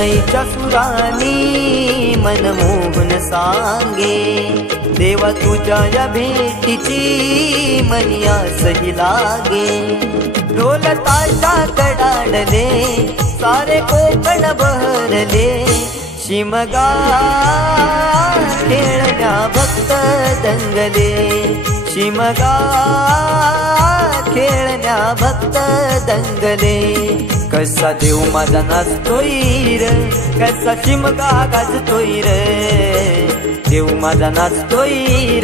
शनईच्या सुरानी मनमोहन सांगे, देवा तुझ्या या भेटीची मनी आसही लागे। ढोल ताशा कडाडले सारे कोकण बहरले, शिमगा खेळण्या भक्त दंगले, शिमगा खेळण्या भक्त दंगले। कसा देव माझा नाचतोय र, कसा शिमगा गाजतोय र, देव माझा नाचतोय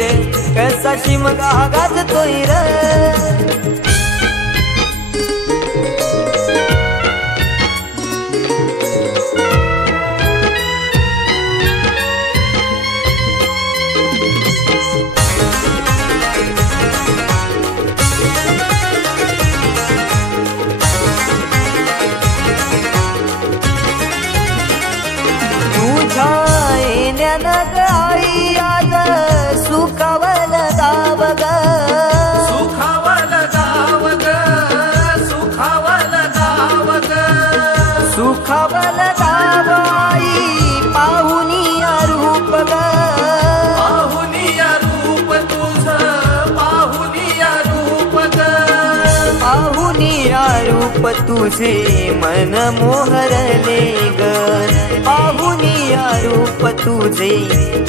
र, कसा शिमगा गाजतोय र। आई आज सुखावल गाव ग, सुखावल गाव ग, सुखावल गाव ग, सुखावल गाव आई पाहुनिया रूप ग, पाहुनिया रूप तुझ, पाहुनिया रूप ग, पाहुनिया रूप तुझे मन मोहरले ग, पाहुनिया रूप तुझे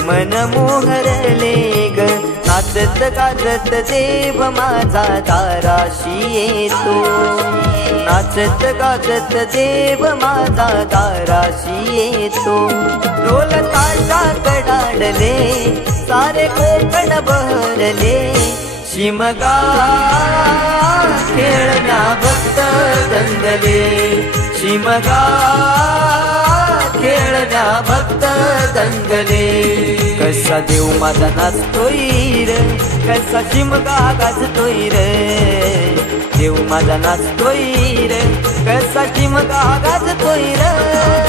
मन मोहरले ग। नाचत गाजत देव माझा दाराशी येतो, नाचत गाजत देव माझा दाराशी येतो। ढोल ताशा कडाडले सारे कोकण बहरले, शिमगा खेळण्या भक्त दंगले, शिमगा खेळण्या भक्त दंगले। कसा देव माझा नाचतोय र, कसा शिमगा गाजतोय र, देव माझा नाचतोय र, कसा शिमगा गाजतोय र।